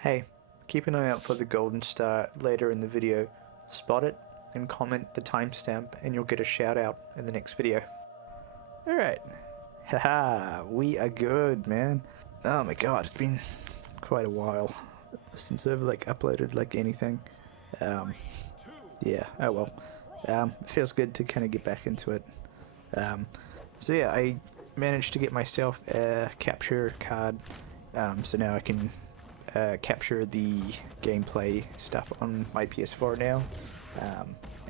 Hey, keep an eye out for the golden star later in the video. Spot it and comment the timestamp and you'll get a shout out in the next video. Alright. Haha, we are good, man. Oh my god, it's been quite a while since I've uploaded anything. Yeah, oh well. It feels good to kind of get back into it. So yeah, I managed to get myself a capture card, so now I can capture the gameplay stuff on my PS4 now,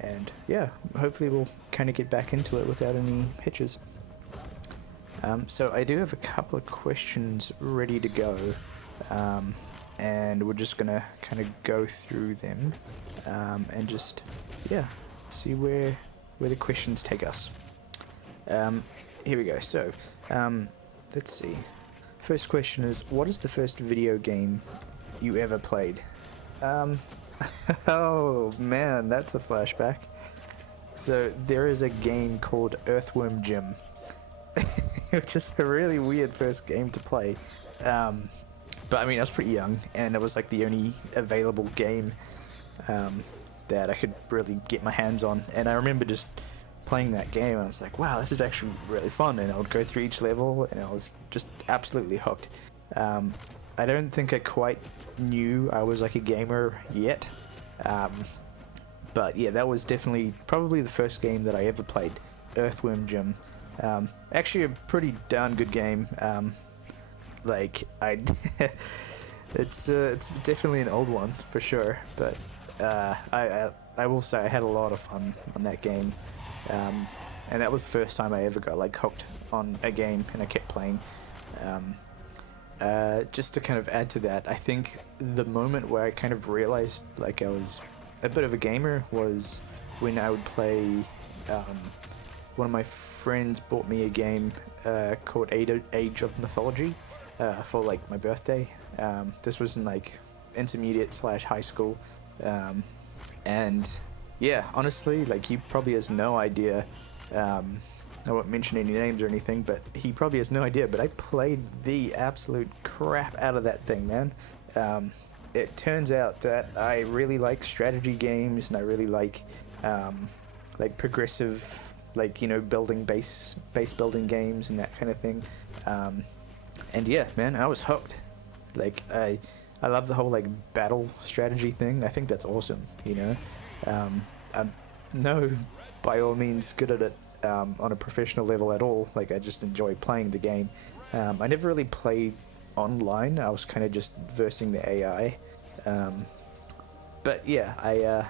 and yeah, hopefully we'll kind of get back into it without any hitches. So I do have a couple of questions ready to go, and we're just gonna kind of go through them, and just see where the questions take us. Here we go. So let's see. First question is, what is the first video game you ever played? Oh man, that's a flashback. So there is a game called Earthworm Jim, which is a really weird first game to play. But I mean, I was pretty young, and it was like the only available game that I could really get my hands on. And I remember just playing that game, and I was like, wow, this is actually really fun. And I would go through each level, and I was just absolutely hooked. I don't think I quite knew I was like a gamer yet, but yeah, that was definitely probably the first game that I ever played, Earthworm Jim. Actually a pretty darn good game. It's definitely an old one for sure, but I will say I had a lot of fun on that game. And that was the first time I ever got hooked on a game, and I kept playing. Just to kind of add to that, I think the moment where I kind of realized I was a bit of a gamer was when I would play. One of my friends bought me a game called Age of Mythology for my birthday. This was in intermediate / high school, and yeah, honestly, he probably has no idea. I won't mention any names or anything, but he probably has no idea. But I played the absolute crap out of that thing, man. It turns out that I really like strategy games, and I really like progressive, building base building games and that kind of thing. And yeah, man, I was hooked. I love the whole battle strategy thing. I think that's awesome, I'm no by all means good at it on a professional level at all. I just enjoy playing the game. I never really played online. I was kind of just versing the AI. But yeah, I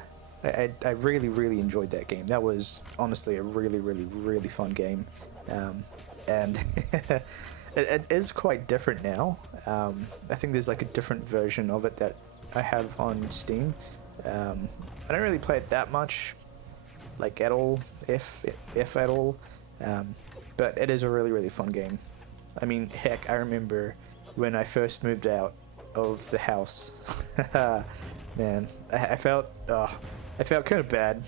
really enjoyed that game. That was honestly a really fun game. And it is quite different now. I think there's a different version of it that I have on Steam. I don't really play it that much, at all, if at all, but it is a really fun game. I mean, heck, I remember when I first moved out of the house. Man, I felt kind of bad,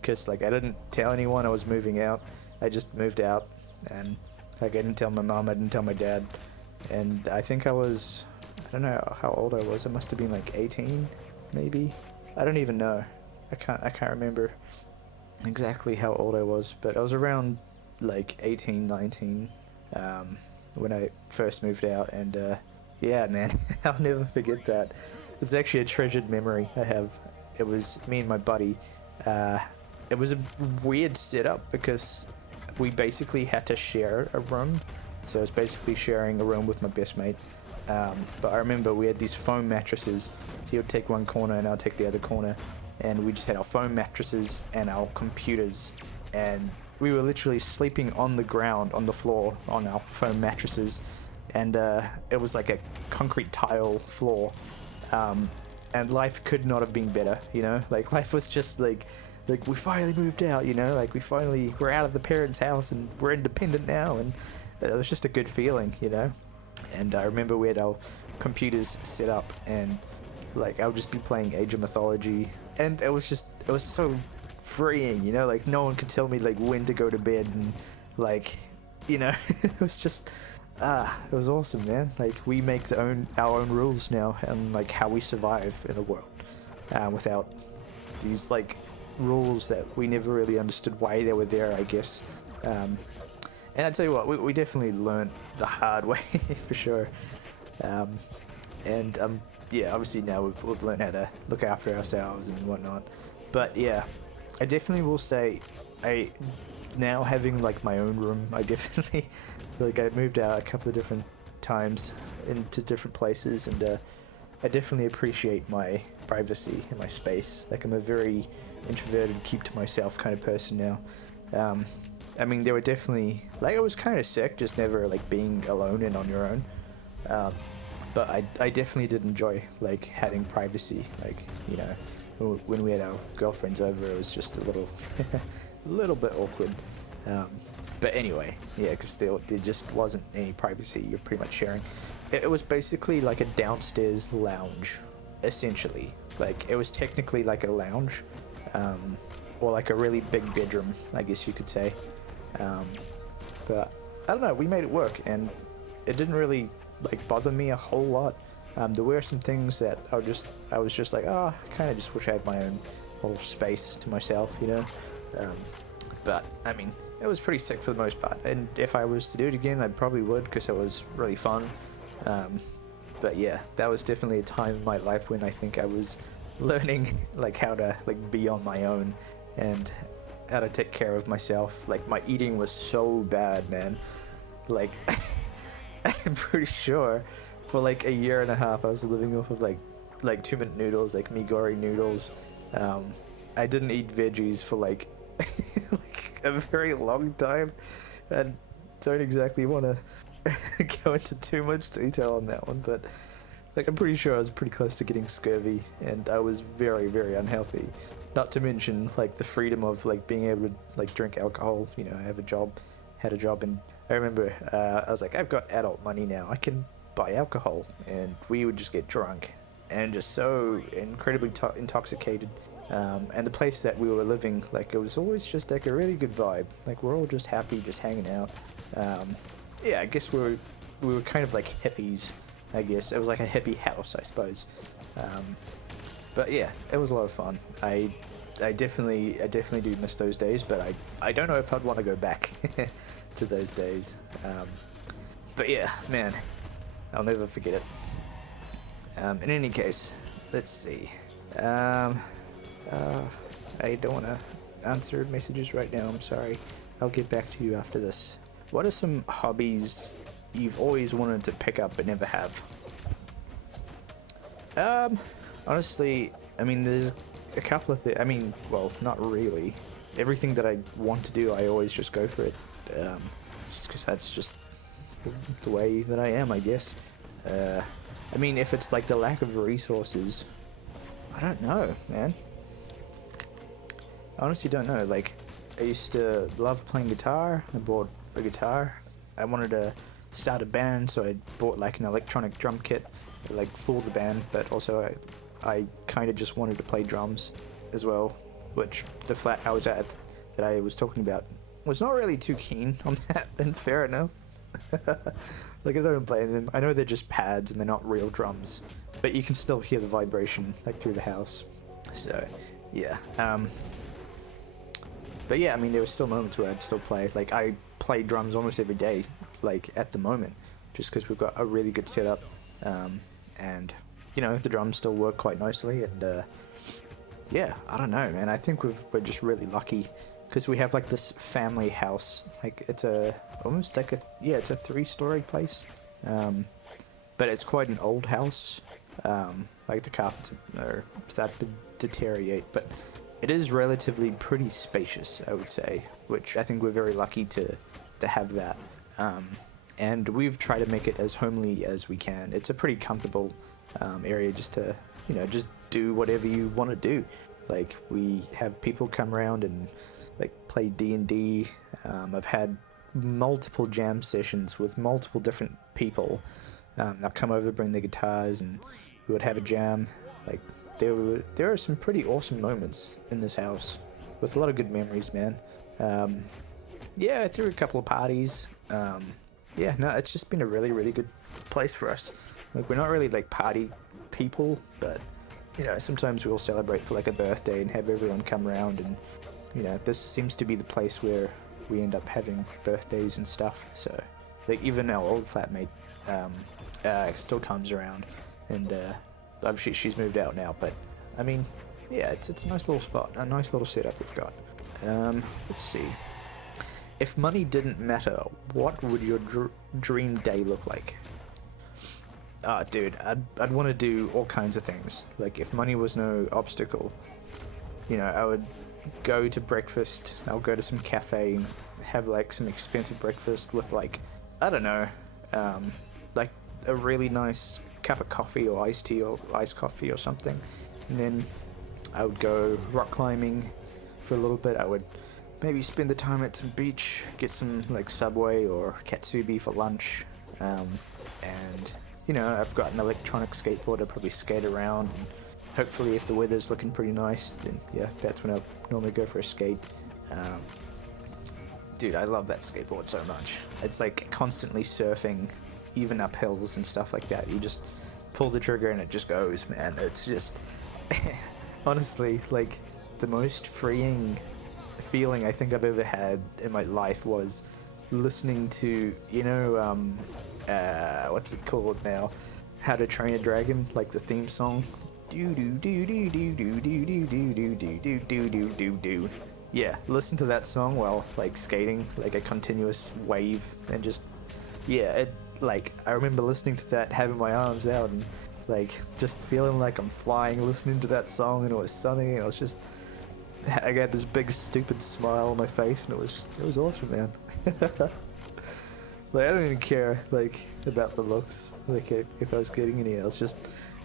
because I didn't tell anyone I was moving out. I just moved out, and I didn't tell my mom, I didn't tell my dad, and I think I don't know how old I was. I must have been 18, maybe. I don't even know. I can't remember exactly how old I was, but I was around 18, 19 when I first moved out, and yeah, man, I'll never forget that. It's actually a treasured memory I have. It was me and my buddy. It was a weird setup because we basically had to share a room, so I was basically sharing a room with my best mate. But I remember we had these foam mattresses. He would take one corner and I'll take the other corner, and we just had our foam mattresses and our computers, and we were literally sleeping on the ground, on the floor, on our foam mattresses, and it was a concrete tile floor, and life could not have been better, life was just we finally moved out, we're out of the parents' house and we're independent now, and it was just a good feeling, and I remember we had our computers set up, and I would just be playing Age of Mythology, and it was so freeing, no one could tell me when to go to bed, and it was just It was awesome, man. Like we make our own rules now, and like how we survive in the world, without these like rules that we never really understood why they were there, I guess. And I tell you what, we definitely learned the hard way for sure. Um, and yeah, obviously now we've learned how to look after ourselves and whatnot. But yeah, I definitely will say, I now having like my own room, I definitely like I moved out a couple of different times into different places, and I definitely appreciate my privacy and my space. Like I'm a very introverted, keep to myself kind of person now. I mean, there were definitely like I was kind of sick, just never like being alone and on your own. But I definitely did enjoy like having privacy. Like you know, when we had our girlfriends over, it was just a little, a little bit awkward. But anyway, yeah, because there just wasn't any privacy. You're pretty much sharing. It was basically like a downstairs lounge, essentially. Like it was technically like a lounge, or like a really big bedroom, I guess you could say. But I don't know. We made it work, and it didn't really like bother me a whole lot. There were some things that I was just like, oh, I kind of just wish I had my own little space to myself, you know. But I mean, it was pretty sick for the most part. And if I was to do it again, I probably would, because it was really fun. But yeah, that was definitely a time in my life when I think I was learning like how to like be on my own and how to take care of myself. Like my eating was so bad, man. Like I'm pretty sure for like a year and a half I was living off of like 2-minute noodles, like Migori noodles. I didn't eat veggies for like like a very long time. I don't exactly want to go into too much detail on that one, but like I'm pretty sure I was pretty close to getting scurvy, and I was very, very unhealthy. Not to mention like the freedom of like being able to like drink alcohol. You know, I had a job, and I remember I was like, I've got adult money now. I can buy alcohol, and we would just get drunk and just so incredibly intoxicated. And the place that we were living, like it was always just like a really good vibe. Like we're all just happy, just hanging out. Yeah, I guess we were kind of like hippies. I guess it was like a hippie house, I suppose. But yeah, it was a lot of fun. I definitely do miss those days, but I don't know if I'd want to go back to those days. But yeah, man, I'll never forget it. In any case, let's see. I don't want to answer messages right now, I'm sorry. I'll get back to you after this. What are some hobbies you've always wanted to pick up but never have? Honestly, I mean, there's a couple of things. I mean, well, not really. Everything that I want to do, I always just go for it. Just because that's just the way that I am, I guess. I mean, if it's like the lack of resources, I don't know, man. I honestly don't know. Like, I used to love playing guitar. I bought a guitar. I wanted to start a band, so I bought like an electronic drum kit, like for the band. But also, I kind of just wanted to play drums as well, which the flat I was at that I was talking about was not really too keen on that. And fair enough. Like I don't blame them. I know they're just pads and they're not real drums, but you can still hear the vibration like through the house. So, yeah. But yeah, I mean, there were still moments where I'd still play. Like I play drums almost every day, like at the moment, just because we've got a really good setup, and you know the drums still work quite nicely. And yeah, I don't know, man. I think we're just really lucky because we have like this family house. Like it's almost like it's a 3-story place, but it's quite an old house. Like the carpets are starting to deteriorate, but it is relatively pretty spacious, I would say, which I think we're very lucky to have that. And we've tried to make it as homely as we can. It's a pretty comfortable area just to, you know, just do whatever you want to do. Like we have people come around and like play D&D. I've had multiple jam sessions with multiple different people. They'll come over, bring their guitars, and we would have a jam. Like there are some pretty awesome moments in this house with a lot of good memories, man. Yeah, I threw a couple of parties. yeah, no, it's just been a really, really good place for us. Like, we're not really like party people, but you know, sometimes we'll celebrate for like a birthday and have everyone come around, and you know, this seems to be the place where we end up having birthdays and stuff. So, like, even our old flatmate still comes around, and obviously she's moved out now, but I mean, yeah, it's a nice little spot, a nice little setup we've got. Let's see. If money didn't matter, what would your dream day look like? Ah, dude, I'd want to do all kinds of things. Like, if money was no obstacle, you know, I would go to breakfast, I'll go to some cafe and have, like, some expensive breakfast with, like, I don't know, like, a really nice cup of coffee or iced tea or iced coffee or something. And then I would go rock climbing for a little bit. I would maybe spend the time at some beach, get some, like, Subway or Katsubi for lunch, and you know, I've got an electronic skateboard. I'll probably skate around, and hopefully if the weather's looking pretty nice, then yeah, that's when I'll normally go for a skate. Dude, I love that skateboard so much. It's like constantly surfing, even up hills and stuff like that. You just pull the trigger and it just goes, man. It's just, honestly, like, the most freeing feeling I think I've ever had in my life was listening to, you know, what's it called now? How to Train a Dragon, like the theme song. Do do do do do do do do do do do do do do do do. Yeah, listen to that song while like skating, like a continuous wave, and just yeah, it like I remember listening to that, having my arms out and like just feeling like I'm flying, listening to that song, and it was sunny, and I was just I got this big stupid smile on my face, and it was awesome, man. Like, I don't even care, like, about the looks, like, if I was getting any else, just,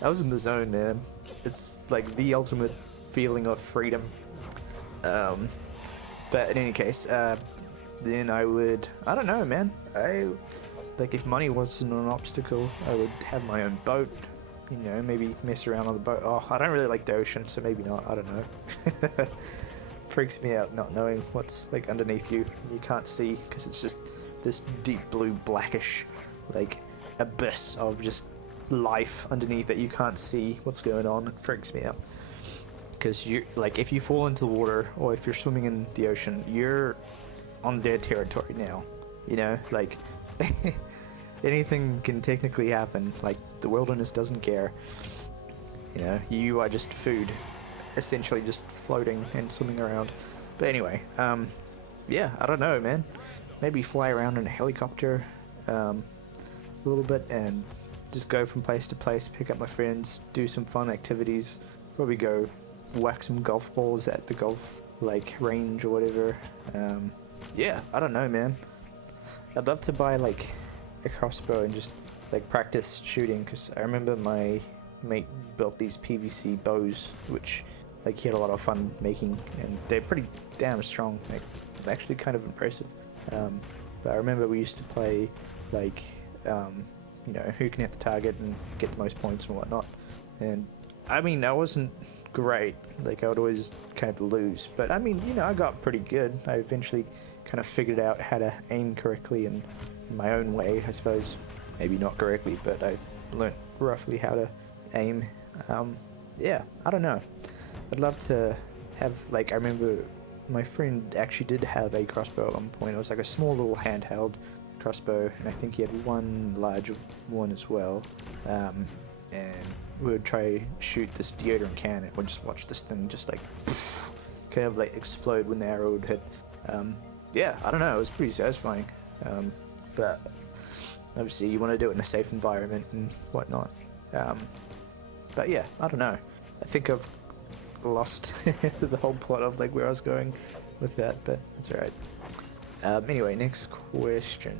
I was in the zone, man. It's, like, the ultimate feeling of freedom. But in any case, then I would, I don't know, man, like, if money wasn't an obstacle, I would have my own boat, you know, maybe mess around on the boat. Oh, I don't really like the ocean, so maybe not, I don't know. Freaks me out not knowing what's, like, underneath you, you can't see, because it's just this deep blue blackish like abyss of just life underneath that you can't see what's going on. It freaks me out because you like if you fall into the water or if you're swimming in the ocean, you're on their territory now, you know, like anything can technically happen. Like, the wilderness doesn't care, you know, you are just food, essentially just floating and swimming around. But anyway, yeah, I don't know, man. Maybe fly around in a helicopter a little bit and just go from place to place, pick up my friends, do some fun activities, probably go whack some golf balls at the golf like range or whatever. Yeah, I don't know, man. I'd love to buy like a crossbow and just like practice shooting, because I remember my mate built these PVC bows, which like he had a lot of fun making, and they're pretty damn strong, like actually kind of impressive. But I remember we used to play like, you know, who can hit the target and get the most points and whatnot. And I mean, I wasn't great, like I would always kind of lose, but I mean, you know, I got pretty good. I eventually kind of figured out how to aim correctly and in my own way, I suppose. Maybe not correctly, but I learnt roughly how to aim. Yeah, I don't know. I'd love to have, like, I remember my friend actually did have a crossbow at one point. It was like a small little handheld crossbow, and I think he had one large one as well. And we would try shoot this deodorant can, and we'd just watch this thing just like kind of like explode when the arrow would hit. Yeah, I don't know, it was pretty satisfying. But obviously you want to do it in a safe environment and whatnot. But yeah, I don't know. I think I've lost the whole plot of like where I was going with that, but it's alright. Anyway, next question.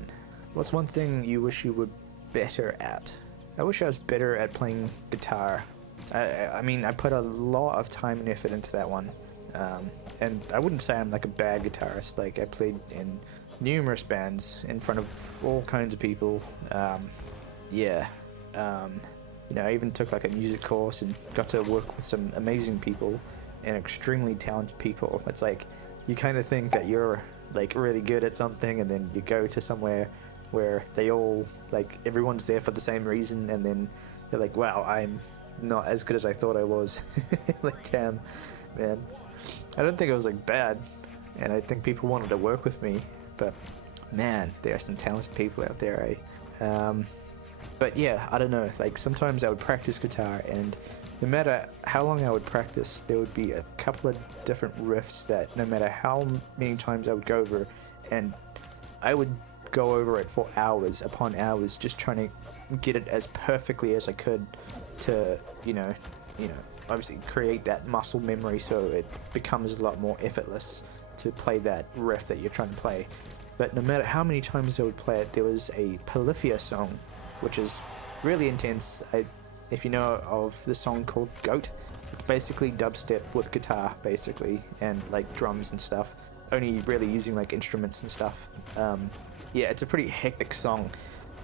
What's one thing you wish you were better at? I wish I was better at playing guitar. I mean, I put a lot of time and effort into that one. And I wouldn't say I'm like a bad guitarist. Like, I played in numerous bands in front of all kinds of people. Yeah. You know, I even took like a music course and got to work with some amazing people and extremely talented people. It's like, you kind of think that you're like really good at something, and then you go to somewhere where they all, like, everyone's there for the same reason, and then they're like, wow, I'm not as good as I thought I was. Like, damn, man. I don't think I was, like, bad, and I think people wanted to work with me, but man, there are some talented people out there, but yeah, I don't know, like, sometimes I would practice guitar, and no matter how long I would practice, there would be a couple of different riffs that no matter how many times I would go over, and I would go over it for hours upon hours, just trying to get it as perfectly as I could to, obviously create that muscle memory so it becomes a lot more effortless to play that riff that you're trying to play. But no matter how many times I would play it, there was a Polyphia song, which is really intense. If you know of the song called Goat, it's basically dubstep with guitar, basically, and like drums and stuff, only really using like instruments and stuff. Yeah, it's a pretty hectic song.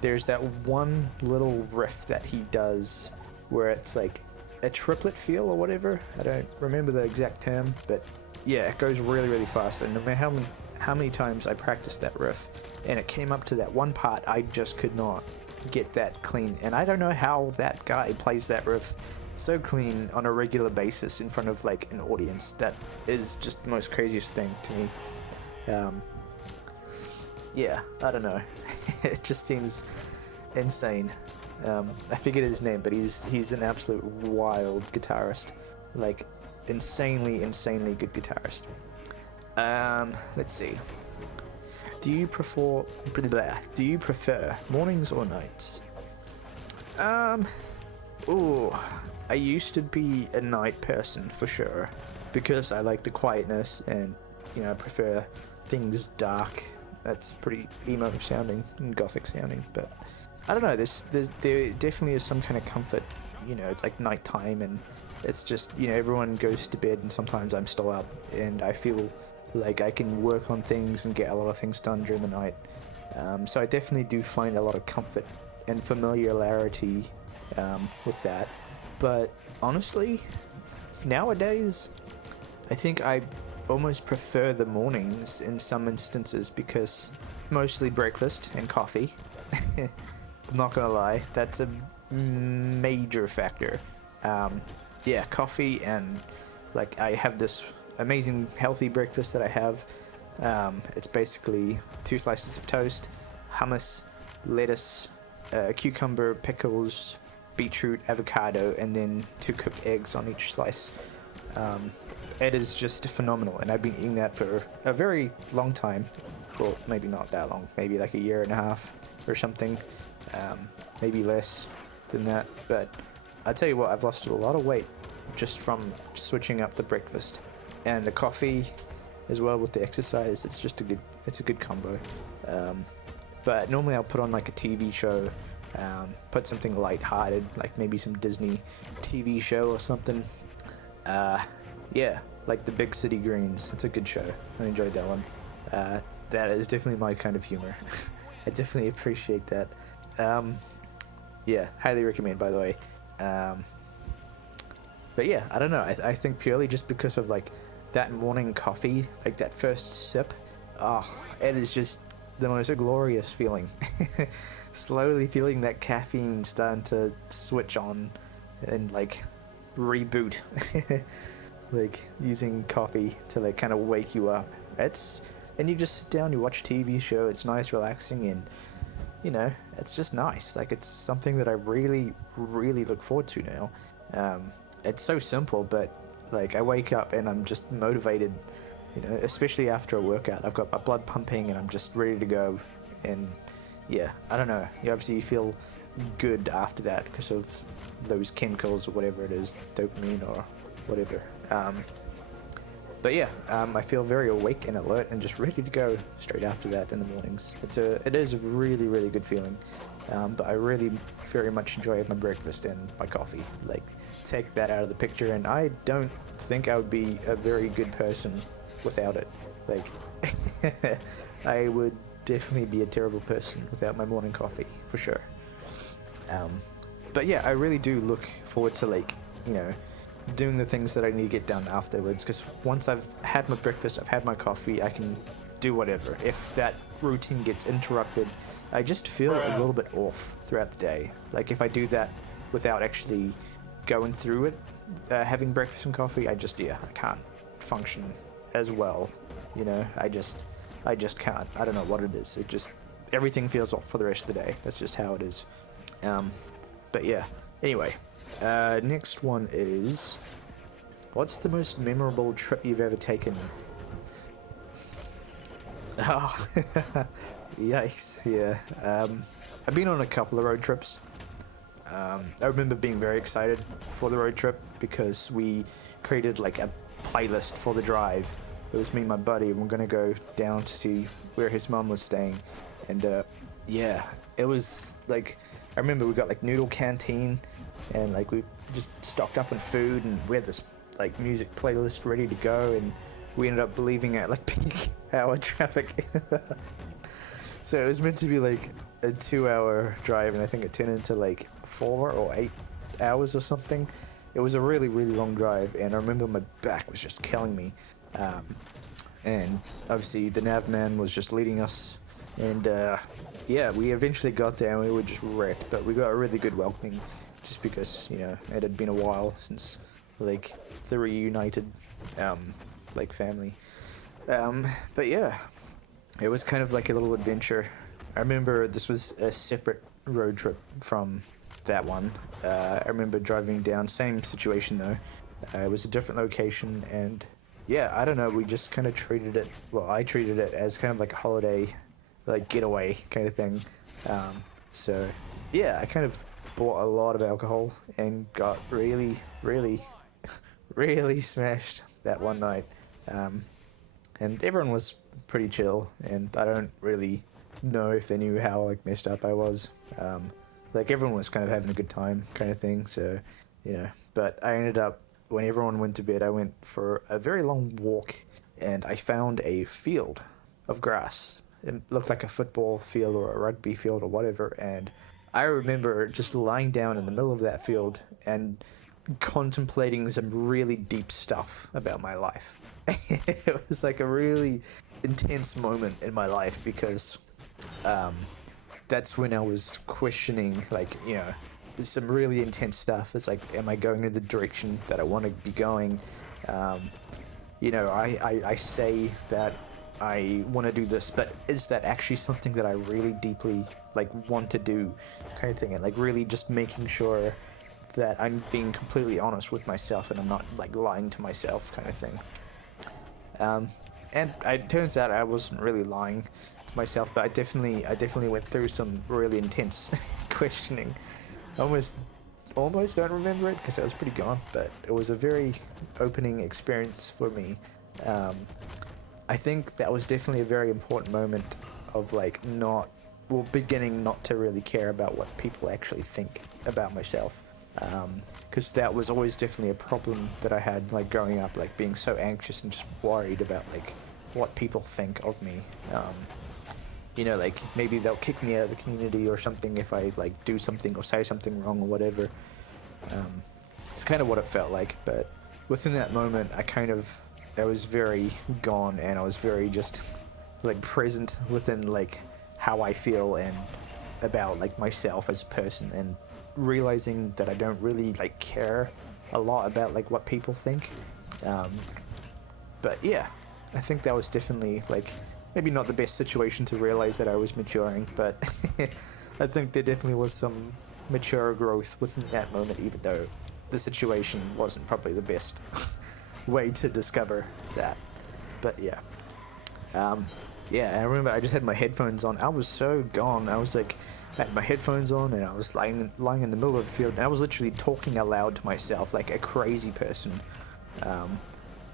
There's that one little riff that he does where it's like a triplet feel or whatever. I don't remember the exact term, but yeah, it goes really, really fast. And no matter how many times I practiced that riff, and it came up to that one part, I just could not get that clean. And I don't know how that guy plays that riff so clean on a regular basis in front of like an audience. That is just the most craziest thing to me. Yeah, I don't know. It just seems insane. I forget his name, but he's an absolute wild guitarist, like insanely good guitarist. Let's see. Do you prefer mornings or nights? I used to be a night person for sure, because I like the quietness, and I prefer things dark. That's pretty emo sounding and gothic sounding, but I don't know, there definitely is some kind of comfort, it's like nighttime, and it's just, everyone goes to bed, and sometimes I'm still up, and I feel like I can work on things and get a lot of things done during the night. So I definitely do find a lot of comfort and familiarity with that. But honestly, nowadays, I think I almost prefer the mornings in some instances, because mostly breakfast and coffee. I'm not gonna lie, that's a major factor. Yeah, coffee, and like I have this amazing healthy breakfast that I have. It's basically 2 slices of toast, hummus, lettuce, cucumber, pickles, beetroot, avocado, and then 2 cooked eggs on each slice. It is just phenomenal, and I've been eating that for a very long time. Well, maybe not that long, maybe like a year and a half or something, maybe less than that. But I tell you what, I've lost a lot of weight just from switching up the breakfast and the coffee as well with the exercise. It's a good combo. But normally I'll put on like a TV show, put something light-hearted, like maybe some Disney TV show or something. Yeah, like The Big City Greens. It's a good show. I enjoyed that one. That is definitely my kind of humor. I definitely appreciate that. Yeah, highly recommend, by the way. But yeah, I don't know. I think purely just because of like that morning coffee, like that first sip, it is just the most glorious feeling. Slowly feeling that caffeine starting to switch on and like reboot. Like using coffee to like kind of wake you up. And you just sit down, you watch a TV show, it's nice, relaxing, and it's just nice. Like, it's something that I really, really look forward to now. It's so simple, but like I wake up and I'm just motivated, especially after a workout. I've got my blood pumping and I'm just ready to go. And yeah, I don't know. You feel good after that because of those chemicals or whatever it is, dopamine or whatever. But yeah, I feel very awake and alert and just ready to go straight after that in the mornings. It is a really, really good feeling. But I really very much enjoy my breakfast and my coffee. Like, take that out of the picture, and I don't think I would be a very good person without it. Like, I would definitely be a terrible person without my morning coffee, for sure. But yeah, I really do look forward to, like, doing the things that I need to get done afterwards, because once I've had my breakfast, I've had my coffee, I can do whatever. If that routine gets interrupted, I just feel a little bit off throughout the day. Like if I do that without actually going through it, having breakfast and coffee, I can't function as well. You know, I just can't. I don't know what it is. It just, everything feels off for the rest of the day. That's just how it is. But yeah. Anyway, next one is, what's the most memorable trip you've ever taken? Oh, yikes, yeah. I've been on a couple of road trips. I remember being very excited for the road trip because we created like a playlist for the drive. It was me and my buddy, and we're gonna go down to see where his mum was staying. And yeah, it was like, I remember we got like Noodle Canteen, and like we just stocked up on food, and we had this like music playlist ready to go, and we ended up leaving at like peak hour traffic. So it was meant to be like a 2-hour drive, and I think it turned into like 4 or 8 hours or something. It was a really, really long drive, and I remember my back was just killing me. And obviously the nav man was just leading us, and yeah, we eventually got there, and we were just wrecked, but we got a really good welcoming, just because, you know, it had been a while since like the reunited like family. But yeah, it was kind of like a little adventure. I remember this was a separate road trip from that one. I remember driving down, same situation though. It was a different location, and yeah, I don't know, we just kind of treated it, well, I treated it as kind of like a holiday, like getaway kind of thing. So yeah, I kind of bought a lot of alcohol and got really, really, really smashed that one night. And everyone was pretty chill, and I don't really know if they knew how like messed up I was. Like everyone was kind of having a good time kind of thing, so, you know. But I ended up, when everyone went to bed, I went for a very long walk, and I found a field of grass. It looked like a football field or a rugby field or whatever, and I remember just lying down in the middle of that field and contemplating some really deep stuff about my life. It was like a really intense moment in my life, because that's when I was questioning, like, you know, some really intense stuff. It's like, am I going in the direction that I want to be going? You know, I say that I want to do this, but is that actually something that I really deeply like want to do, kind of thing? And like really just making sure that I'm being completely honest with myself, and I'm not like lying to myself, kind of thing. And it turns out I wasn't really lying to myself, but I definitely went through some really intense questioning. I almost don't remember it because I was pretty gone, but it was a very opening experience for me. I think that was definitely a very important moment of like beginning not to really care about what people actually think about myself. Because that was always definitely a problem that I had, like growing up, like being so anxious and just worried about like what people think of me. You know, like maybe they'll kick me out of the community or something if I like do something or say something wrong or whatever. It's kind of what it felt like, but within that moment, I was very gone, and I was very just like present within like how I feel and about like myself as a person, and realizing that I don't really like care a lot about like what people think. But yeah, I think that was definitely like maybe not the best situation to realize that I was maturing, but I think there definitely was some mature growth within that moment, even though the situation wasn't probably the best way to discover that. But yeah. Yeah, I remember I just had my headphones on. I was so gone. I was like, I had my headphones on, and I was lying in the middle of the field, and I was literally talking aloud to myself like a crazy person.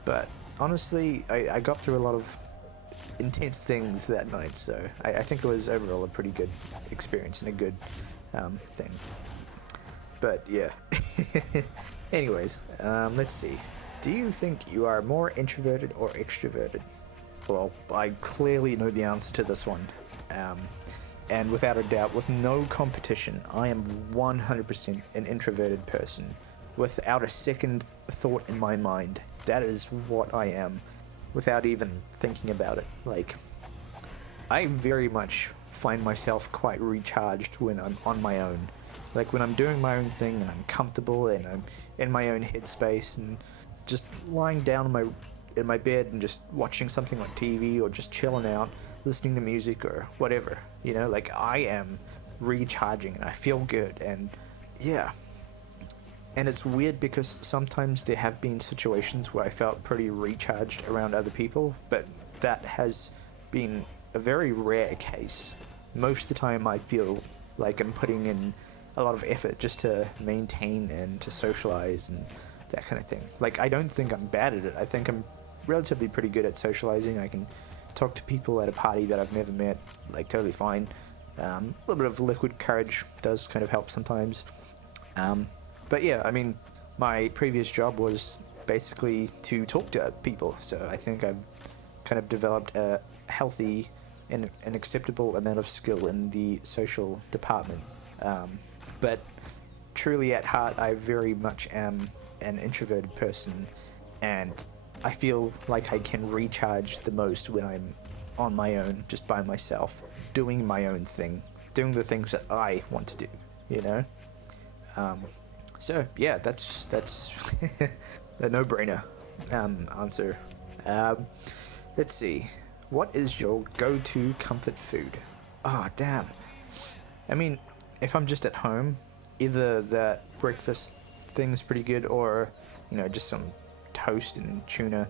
But honestly, I got through a lot of intense things that night, so I think it was overall a pretty good experience and a good thing. But yeah. Anyways, let's see. Do you think you are more introverted or extroverted? Well, I clearly know the answer to this one. And without a doubt, with no competition, I am 100% an introverted person. Without a second thought in my mind, that is what I am, without even thinking about it. Like, I very much find myself quite recharged when I'm on my own. Like when I'm doing my own thing and I'm comfortable and I'm in my own headspace and just lying down in my bed and just watching something on TV or just chilling out, listening to music or whatever. You know, like I am recharging and I feel good, and yeah. And it's weird because sometimes there have been situations where I felt pretty recharged around other people, but that has been a very rare case. Most of the time I feel like I'm putting in a lot of effort just to maintain and to socialize and that kind of thing. Like, I don't think I'm bad at it. I think I'm relatively pretty good at socializing. I can talk to people at a party that I've never met, like, totally fine. A little bit of liquid courage does kind of help sometimes. But yeah, I mean, my previous job was basically to talk to people, so I think I've kind of developed a healthy and an acceptable amount of skill in the social department. But truly at heart, I very much am an introverted person, and I feel like I can recharge the most when I'm on my own, just by myself, doing my own thing, doing the things that I want to do, you know? So yeah, that's a no-brainer answer. Let's see. What is your go-to comfort food? Oh, damn. I mean, if I'm just at home, either that breakfast thing's pretty good, or, you know, just some toast and tuna.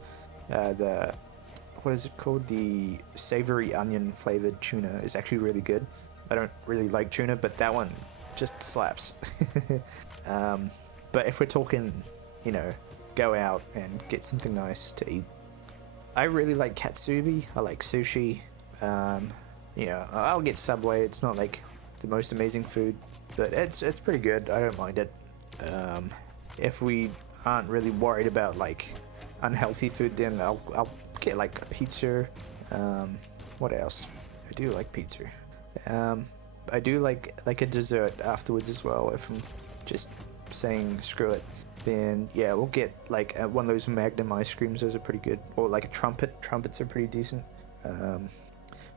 What is it called? The savory onion flavored tuna is actually really good. I don't really like tuna, but that one just slaps. But if we're talking, you know, go out and get something nice to eat, I really like katsubi. I like sushi. You know, I'll get Subway. It's not like the most amazing food, but it's pretty good. I don't mind it. If we aren't really worried about like unhealthy food, then I'll get like a pizza. What else? I do like pizza. I do like a dessert afterwards as well. If I'm just saying screw it, then yeah, we'll get like one of those Magnum ice creams. Those are pretty good, or like a trumpet. Trumpets are pretty decent.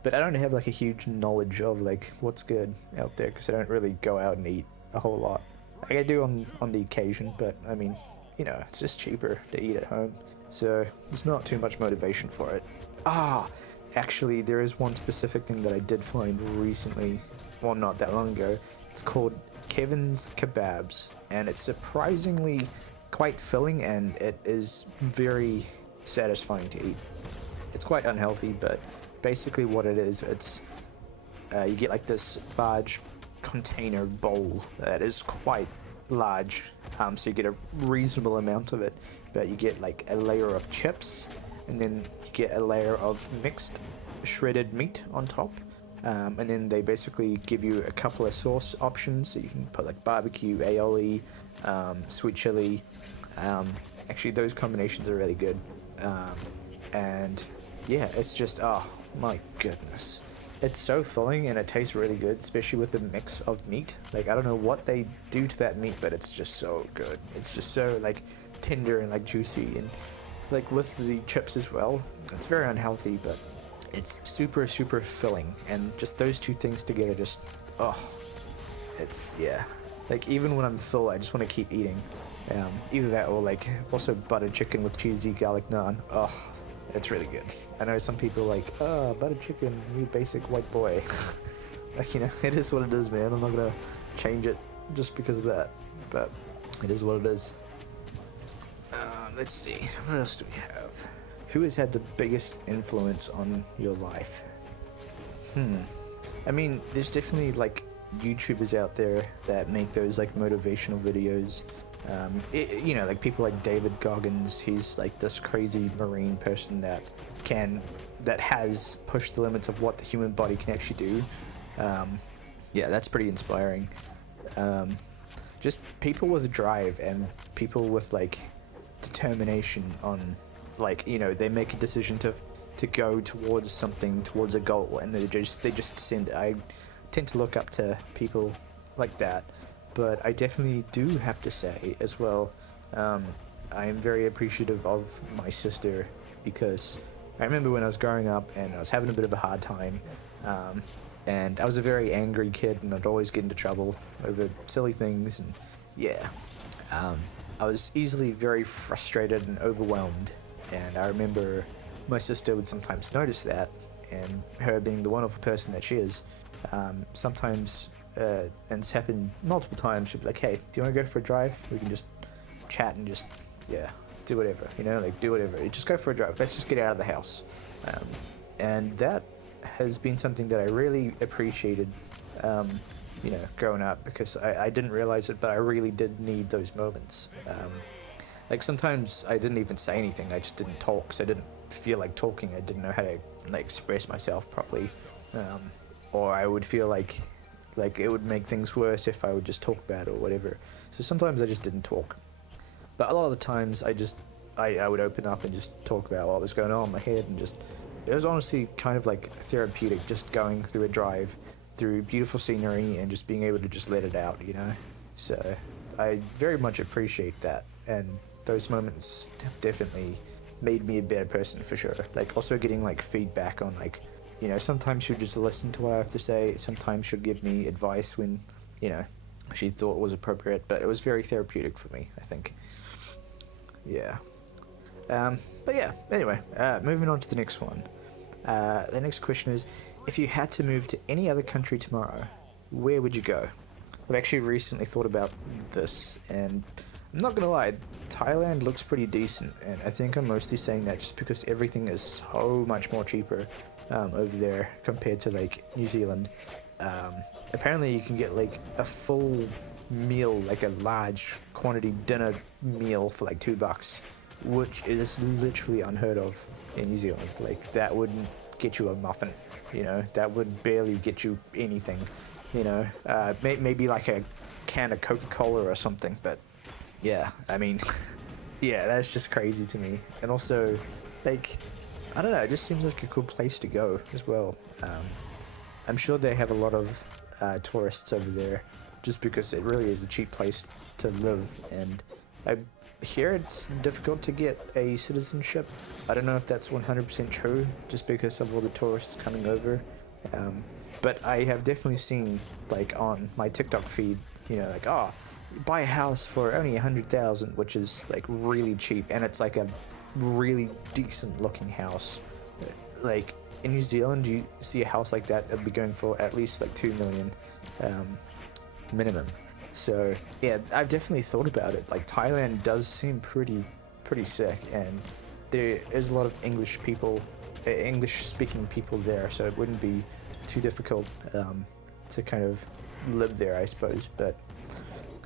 But I don't have like a huge knowledge of like what's good out there, because I don't really go out and eat a whole lot. Like I do on the occasion, but I mean, you know, it's just cheaper to eat at home, so there's not too much motivation for it. Actually, there is one specific thing that I did find recently, well, not that long ago. It's called Kevin's Kebabs, and it's surprisingly quite filling, and it is very satisfying to eat. It's quite unhealthy, but basically what it is, it's you get like this large container bowl that is quite large, so you get a reasonable amount of it, but you get like a layer of chips, and then you get a layer of mixed shredded meat on top, and then they basically give you a couple of sauce options, so you can put like barbecue, aioli, sweet chili. Actually, those combinations are really good, and yeah, it's just, oh my goodness, it's so filling and it tastes really good, especially with the mix of meat. Like, I don't know what they do to that meat, but it's just so good. It's just so like tender and like juicy, and like with the chips as well. It's very unhealthy, but it's super filling, and just those two things together, just it's, yeah, like even when I'm full, I just want to keep eating. Either that or like also butter chicken with cheesy garlic naan. It's really good. I know some people are like, butter chicken, you basic white boy. Like, you know, it is what it is, man. I'm not gonna change it just because of that, but it is what it is. Let's see, what else do we have? Who has had the biggest influence on your life? I mean, there's definitely like YouTubers out there that make those like motivational videos. You know, like people like David Goggins. He's like this crazy marine person that has pushed the limits of what the human body can actually do. Yeah, that's pretty inspiring. Just people with drive and people with like determination on, like, you know, they make a decision to go towards something, towards a goal, and they just send. I tend to look up to people like that. But I definitely do have to say as well, I am very appreciative of my sister, because I remember when I was growing up and I was having a bit of a hard time, and I was a very angry kid and I'd always get into trouble over silly things, and yeah, I was easily very frustrated and overwhelmed, and I remember my sister would sometimes notice that, and her being the wonderful person that she is, sometimes, and it's happened multiple times, she'd be like, hey, do you want to go for a drive? We can just chat and just, yeah, do whatever, you know, like do whatever. Just go for a drive. Let's just get out of the house. And that has been something that I really appreciated, you know, growing up, because I didn't realize it, but I really did need those moments. Like sometimes I didn't even say anything. I just didn't talk because I didn't feel like talking. I didn't know how to like express myself properly, or I would feel like it would make things worse if I would just talk about it or whatever. So sometimes I just didn't talk. But a lot of the times I would open up and just talk about what was going on in my head, and just, it was honestly kind of like therapeutic, just going through a drive through beautiful scenery and just being able to just let it out, you know? So I very much appreciate that, and those moments definitely made me a better person for sure. Like also getting like feedback on like, you know, sometimes she'll just listen to what I have to say, sometimes she'll give me advice when, you know, she thought was appropriate, but it was very therapeutic for me, I think. Yeah. But yeah, anyway, moving on to the next one. The next question is, if you had to move to any other country tomorrow, where would you go? I've actually recently thought about this, and I'm not gonna lie, Thailand looks pretty decent, and I think I'm mostly saying that just because everything is so much more cheaper over there compared to like New Zealand. Apparently you can get like a full meal, like a large quantity dinner meal for like $2, which is literally unheard of in New Zealand. Like that wouldn't get you a muffin, you know, that would barely get you anything, you know, maybe like a can of Coca-Cola or something, but yeah, I mean, yeah, that's just crazy to me. And also, like, I don't know, it just seems like a cool place to go as well. I'm sure they have a lot of tourists over there, just because it really is a cheap place to live, and I hear it's difficult to get a citizenship. I don't know if that's 100% true, just because of all the tourists coming over. But I have definitely seen, like, on my TikTok feed, you know, like, oh, buy a house for only 100,000, which is like really cheap, and it's like a really decent looking house. Like in New Zealand, you see a house like that, that'd be going for at least like 2 million minimum. So yeah, I've definitely thought about it. Like Thailand does seem pretty sick, and there is a lot of English speaking people there, so it wouldn't be too difficult to kind of live there, I suppose. But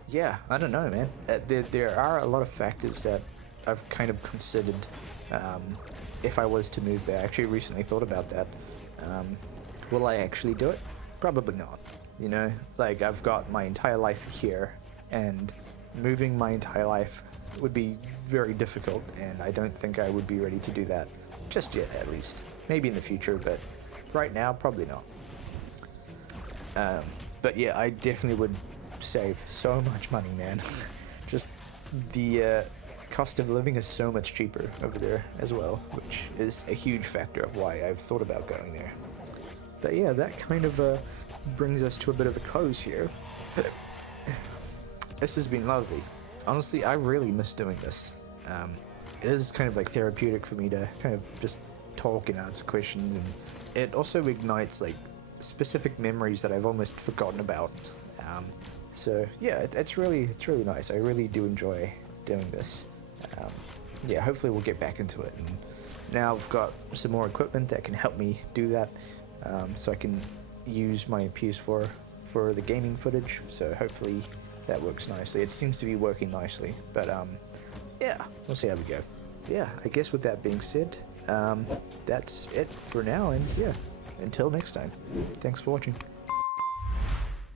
yeah, I don't know, man. There are a lot of factors that I've kind of considered if I was to move there. I actually recently thought about that. Will I actually do it? Probably not. You know, like I've got my entire life here, and moving my entire life would be very difficult, and I don't think I would be ready to do that just yet, at least. Maybe in the future, but right now, probably not. But yeah, I definitely would save so much money, man. Just the cost of living is so much cheaper over there as well, which is a huge factor of why I've thought about going there. But yeah, that kind of brings us to a bit of a close here. This has been lovely. Honestly, I really miss doing this. It is kind of like therapeutic for me to kind of just talk and answer questions, and it also ignites like specific memories that I've almost forgotten about. So yeah, it's really nice. I really do enjoy doing this. Yeah, hopefully we'll get back into it. And now I've got some more equipment that can help me do that, so I can use my PS4 for the gaming footage. So hopefully that works nicely. It seems to be working nicely, but yeah, we'll see how we go. Yeah, I guess with that being said, that's it for now, and yeah, until next time. Thanks for watching.